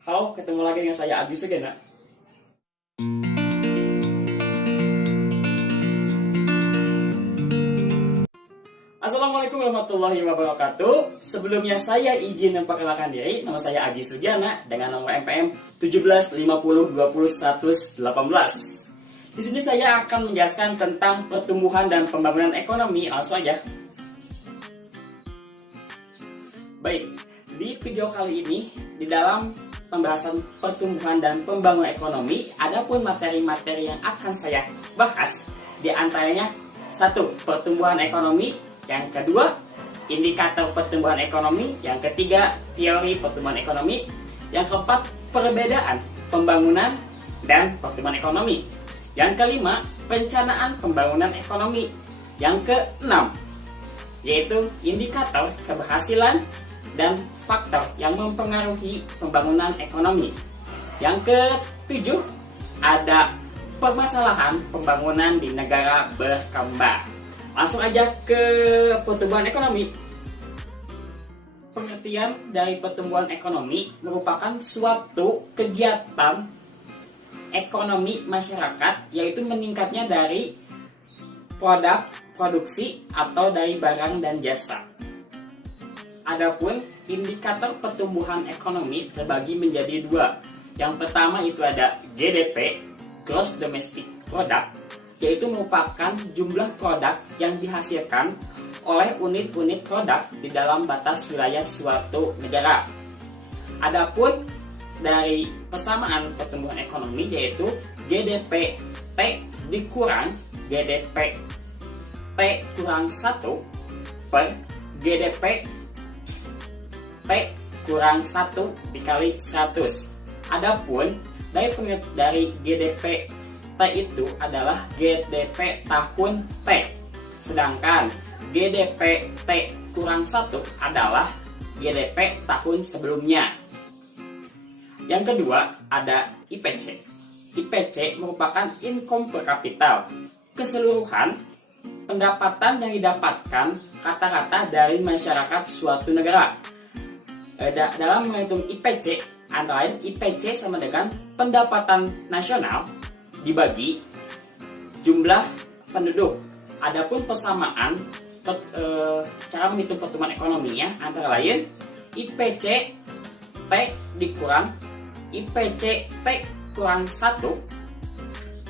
Halo, ketemu lagi dengan saya Abi Sugena. Assalamualaikum warahmatullahi wabarakatuh. Sebelumnya saya izin memperkenalkan diri. Nama saya Agi Sugiana dengan nomor MPM 1750201118. Di sini saya akan menjelaskan tentang pertumbuhan dan pembangunan ekonomi. Langsung aja. Baik, di video kali ini di dalam pembahasan pertumbuhan dan pembangunan ekonomi, adapun materi-materi yang akan saya bahas di antaranya satu, pertumbuhan ekonomi, yang kedua, indikator pertumbuhan ekonomi, yang ketiga, teori pertumbuhan ekonomi, yang keempat, perbedaan pembangunan dan pertumbuhan ekonomi, yang kelima, perencanaan pembangunan ekonomi, yang keenam, yaitu indikator keberhasilan dan faktor yang mempengaruhi pembangunan ekonomi. Yang ketujuh, ada permasalahan pembangunan di negara berkembang. Langsung aja ke pertumbuhan ekonomi. Pengertian dari pertumbuhan ekonomi merupakan suatu kegiatan ekonomi masyarakat, yaitu meningkatnya dari produk, produksi, atau dari barang dan jasa. Adapun indikator pertumbuhan ekonomi terbagi menjadi dua. Yang pertama itu ada GDP, Gross Domestic Product, yaitu merupakan jumlah produk yang dihasilkan oleh unit-unit produk di dalam batas wilayah suatu negara. Adapun dari persamaan pertumbuhan ekonomi yaitu GDP T dikurang GDP T kurang 1 per GDP T kurang 1 dikali 100. Adapun dari GDP T itu adalah GDP tahun T, sedangkan GDP T kurang 1 adalah GDP tahun sebelumnya. Yang kedua ada IPC. IPC merupakan income per capital, keseluruhan pendapatan yang didapatkan rata-rata dari masyarakat suatu negara. Dalam menghitung IPC, antara lain IPC sama dengan pendapatan nasional dibagi jumlah penduduk. Adapun persamaan cara menghitung pertumbuhan ekonominya antara lain IPC T dikurang IPC T kurang 1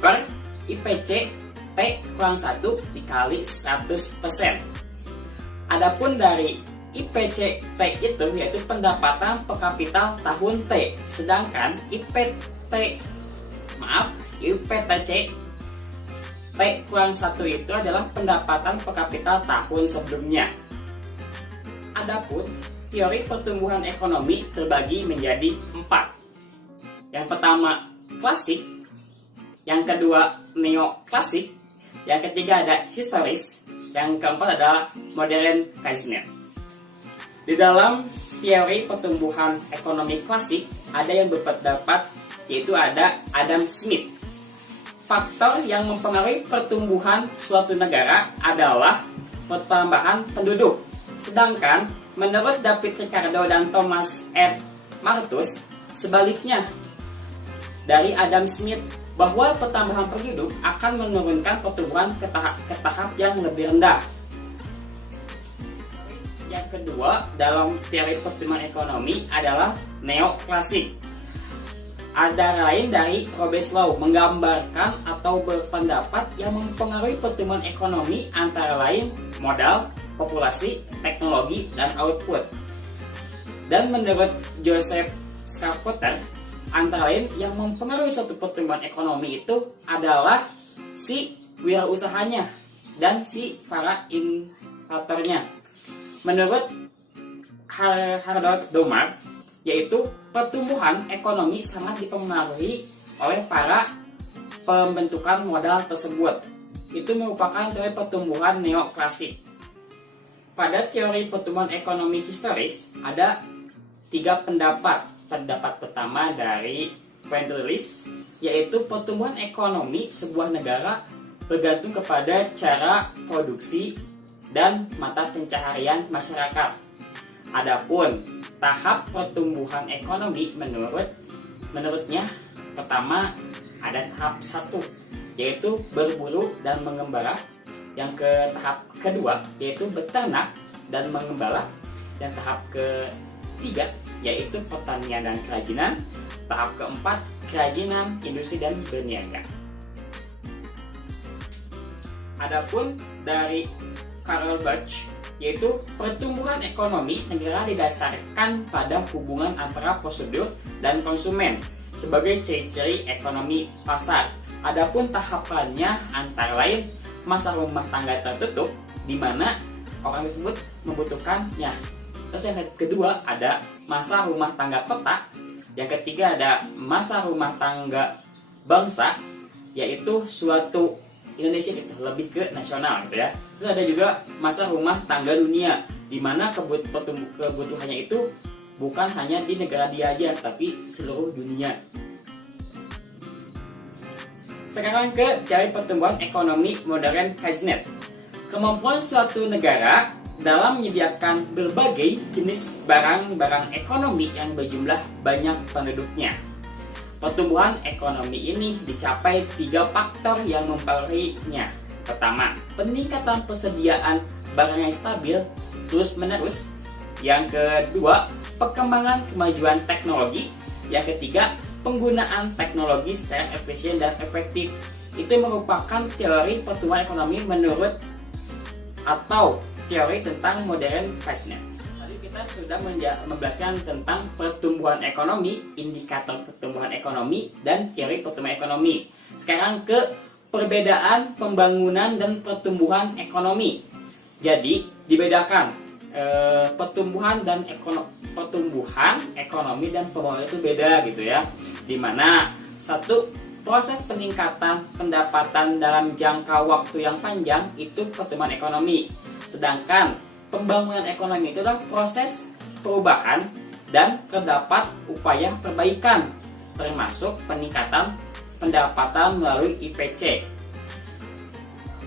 per IPC T kurang 1 dikali 100%. Adapun dari IPC T itu yaitu pendapatan per kapital tahun T, sedangkan IPTC T kurang 1 itu adalah pendapatan per kapital tahun sebelumnya. Adapun teori pertumbuhan ekonomi terbagi menjadi 4. Yang pertama klasik, yang kedua neoklasik, yang ketiga ada historis, yang keempat adalah modern Keynesian. Di dalam teori pertumbuhan ekonomi klasik ada yang berpendapat yaitu ada Adam Smith. Faktor yang mempengaruhi pertumbuhan suatu negara adalah pertambahan penduduk. Sedangkan menurut David Ricardo dan Thomas R. Malthus, sebaliknya dari Adam Smith bahwa pertambahan penduduk akan menurunkan pertumbuhan ke tahap yang lebih rendah. Yang kedua dalam teori pertumbuhan ekonomi adalah neoklasik. Ada lain dari Robert Law menggambarkan atau berpendapat yang mempengaruhi pertumbuhan ekonomi antara lain modal, populasi, teknologi, dan output. Dan menurut Joseph Schumpeter, antara lain yang mempengaruhi suatu pertumbuhan ekonomi itu adalah si wirausahanya dan si para inovatornya. Menurut Harold Domar, yaitu pertumbuhan ekonomi sangat dipengaruhi oleh para pembentukan modal tersebut. Itu merupakan teori pertumbuhan neoklasik. Pada teori pertumbuhan ekonomi historis ada 3 pendapat. Pendapat pertama dari Friedrich, yaitu pertumbuhan ekonomi sebuah negara bergantung kepada cara produksi dan mata pencaharian masyarakat. Adapun tahap pertumbuhan ekonomi menurutnya pertama ada tahap 1 yaitu berburu dan mengembara, yang ke tahap kedua yaitu beternak dan mengembala, dan tahap ketiga yaitu pertanian dan kerajinan, tahap keempat kerajinan, industri dan berniaga. Adapun dari Karl Barth yaitu pertumbuhan ekonomi negara didasarkan pada hubungan antara prosedur dan konsumen sebagai ciri-ciri ekonomi pasar. Adapun tahapannya antara lain masa rumah tangga tertutup di mana orang tersebut membutuhkannya. Terus yang kedua ada masa rumah tangga peta. Yang ketiga ada masa rumah tangga bangsa, yaitu suatu Indonesia gitu, lebih ke nasional gitu ya. Terus ada juga masa rumah tangga dunia, di mana kebutuhannya itu bukan hanya di negara dia aja, tapi seluruh dunia. Sekarang ke teori pertumbuhan ekonomi modern Keynes. Kemampuan suatu negara dalam menyediakan berbagai jenis barang-barang ekonomi yang berjumlah banyak penduduknya. Pertumbuhan ekonomi ini dicapai 3 faktor yang mempengaruhinya. Pertama, peningkatan persediaan barang yang stabil terus-menerus. Yang kedua, perkembangan kemajuan teknologi. Yang ketiga, penggunaan teknologi secara efisien dan efektif. Itu merupakan teori pertumbuhan ekonomi menurut atau teori tentang modern Keynes. Kita sudah menjelaskan tentang pertumbuhan ekonomi, indikator pertumbuhan ekonomi, dan teori pertumbuhan ekonomi. Sekarang ke perbedaan pembangunan dan pertumbuhan ekonomi. Jadi dibedakan pertumbuhan ekonomi dan pembangunan itu beda gitu ya. Dimana satu, proses peningkatan pendapatan dalam jangka waktu yang panjang itu pertumbuhan ekonomi. Sedangkan pembangunan ekonomi itu adalah proses perubahan dan terdapat upaya perbaikan, termasuk peningkatan pendapatan melalui IPC.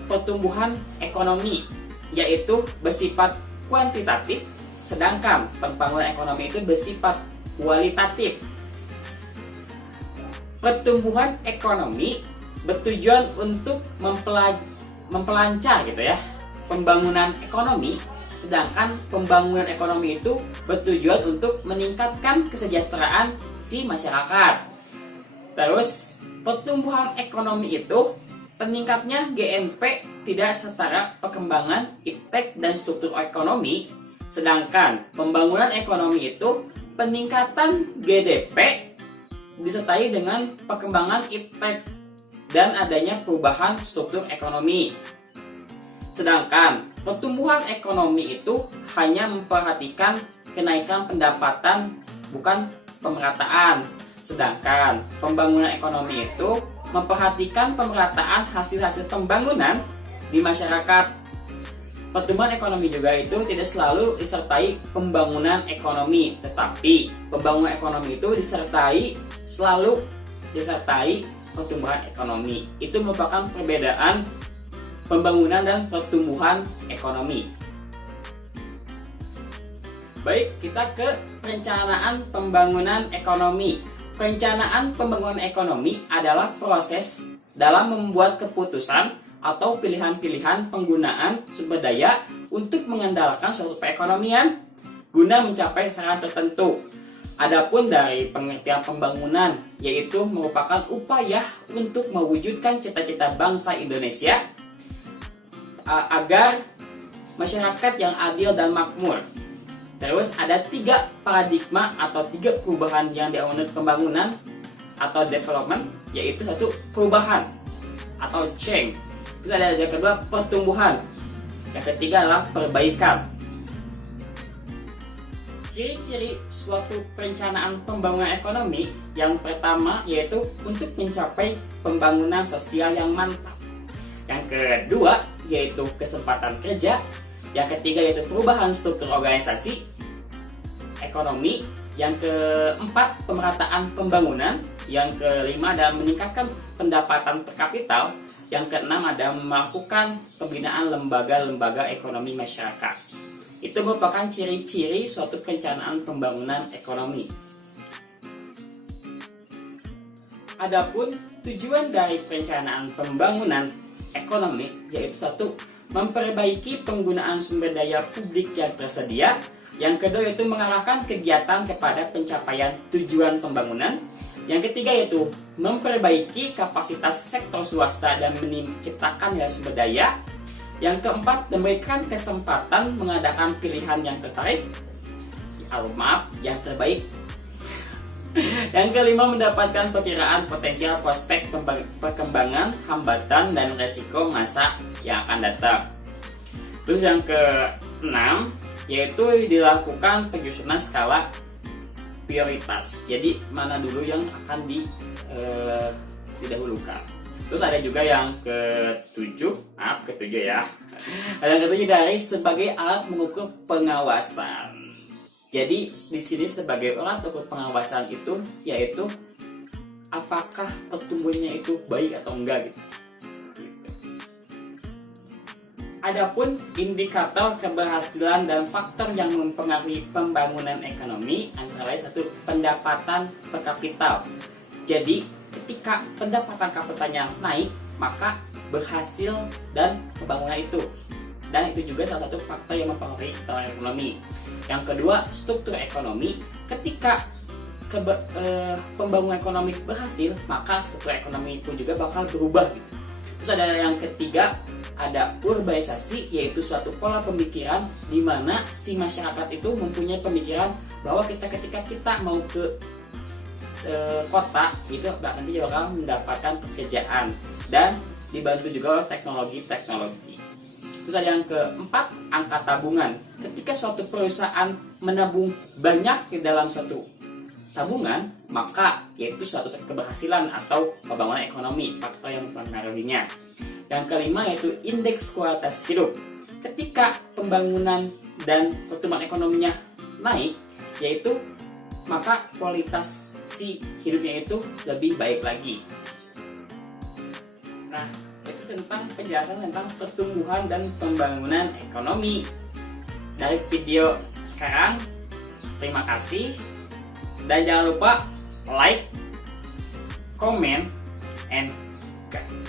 Pertumbuhan ekonomi yaitu bersifat kuantitatif, sedangkan pembangunan ekonomi itu bersifat kualitatif. Pertumbuhan ekonomi bertujuan untuk mempelancar gitu ya pembangunan ekonomi. Sedangkan pembangunan ekonomi itu bertujuan untuk meningkatkan kesejahteraan si masyarakat. Terus pertumbuhan ekonomi itu peningkatnya GNP tidak setara perkembangan iptek dan struktur ekonomi. Sedangkan pembangunan ekonomi itu peningkatan GDP disertai dengan perkembangan iptek dan adanya perubahan struktur ekonomi. Sedangkan pertumbuhan ekonomi itu hanya memperhatikan kenaikan pendapatan, bukan pemerataan. Sedangkan pembangunan ekonomi itu memperhatikan pemerataan hasil-hasil pembangunan di masyarakat. Pertumbuhan ekonomi juga itu tidak selalu disertai pembangunan ekonomi, tetapi pembangunan ekonomi itu selalu disertai pertumbuhan ekonomi. Itu merupakan perbedaan pembangunan dan pertumbuhan ekonomi. Baik, kita ke perencanaan pembangunan ekonomi. Perencanaan pembangunan ekonomi adalah proses dalam membuat keputusan atau pilihan-pilihan penggunaan sumber daya untuk mengandalkan suatu perekonomian guna mencapai sasaran tertentu. Adapun dari pengertian pembangunan, yaitu merupakan upaya untuk mewujudkan cita-cita bangsa Indonesia agar masyarakat yang adil dan makmur. Terus ada 3 paradigma atau 3 perubahan yang dianut pembangunan atau development, yaitu satu perubahan atau change. Terus ada yang kedua pertumbuhan. Yang ketiga adalah perbaikan. Ciri-ciri suatu perencanaan pembangunan ekonomi yang pertama yaitu untuk mencapai pembangunan sosial yang mantap. Yang kedua yaitu kesempatan kerja. Yang ketiga yaitu perubahan struktur organisasi ekonomi. Yang keempat pemerataan pembangunan. Yang kelima adalah meningkatkan pendapatan per kapital. Yang keenam ada melakukan pembinaan lembaga-lembaga ekonomi masyarakat. Itu merupakan ciri-ciri suatu perencanaan pembangunan ekonomi. Adapun tujuan dari perencanaan pembangunan ekonomi yaitu satu, memperbaiki penggunaan sumber daya publik yang tersedia. Yang kedua yaitu mengarahkan kegiatan kepada pencapaian tujuan pembangunan. Yang ketiga yaitu memperbaiki kapasitas sektor swasta dan menciptakan sumber daya. Yang keempat, memberikan kesempatan mengadakan pilihan yang terbaik. Yang terbaik. Yang kelima, mendapatkan perkiraan potensial prospek perkembangan, hambatan, dan resiko masa yang akan datang. Terus yang keenam, yaitu dilakukan penyusunan skala prioritas. Jadi mana dulu yang akan didahulukan. Terus ada juga yang ketujuh ya. Ada yang ketujuh dari sebagai alat mengukur pengawasan. Jadi di sini sebagai alat mengukur pengawasan itu yaitu apakah pertumbuhannya itu baik atau enggak gitu. Adapun indikator keberhasilan dan faktor yang mempengaruhi pembangunan ekonomi antara lain satu, pendapatan per kapital. Jadi ketika pendapatan kapitalnya naik, maka berhasil dan pembangunan itu. Dan itu juga salah satu faktor yang mempengaruhi pertumbuhan ekonomi. Yang kedua, struktur ekonomi. Ketika pembangunan ekonomi berhasil, maka struktur ekonomi pun juga bakal berubah gitu. Terus ada yang ketiga, ada urbanisasi, yaitu suatu pola pemikiran di mana si masyarakat itu mempunyai pemikiran bahwa ketika kita mau ke kota itu nanti bakal mendapatkan pekerjaan dan dibantu juga oleh teknologi. Terus ada yang keempat, angka tabungan. Ketika suatu perusahaan menabung banyak di dalam suatu tabungan, maka yaitu suatu keberhasilan atau pembangunan ekonomi, faktor yang mempengaruhinya. Yang kelima yaitu indeks kualitas hidup. Ketika pembangunan dan pertumbuhan ekonominya naik, yaitu maka kualitas si hidupnya itu lebih baik lagi. Nah, itu tentang penjelasan tentang pertumbuhan dan pembangunan ekonomi. Dari video sekarang, terima kasih. Dan jangan lupa like, comment, and subscribe.